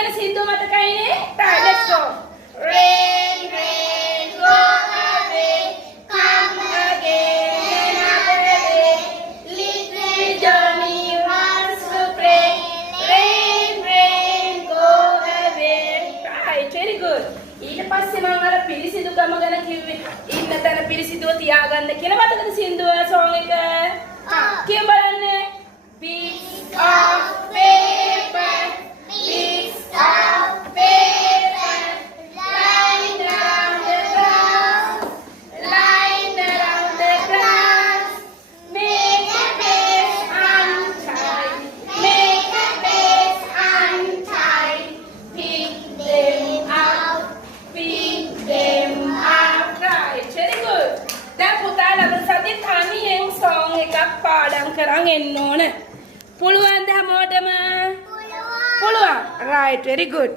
සින්දු මතකයිනේ? right, let's go. Rain, rain, go away, come again another day. Little Johnny wants to play. Rain, rain, go away. Right, very good. ඊට පස්සේ මම අර පිරිසිදු ගම ගැන කිව්වේ. ඉන්න තැන පිරිසිදුව තියාගන්න කියලා මතකද සින්දුව song එක? කියමු බලන්න. Piece of paper, piece of paper, lying around the grass, lying around the grass. Make a base untie, make a base untie. Pick them up, pick them up. Right, very good. දැන් පුතාලා අද සතිය තනියෙන් song එකක් පාඩම් කරන් එන්න ඕන. පුළුවන්ද හැමෝටම? පුළුවන්. Right, very good.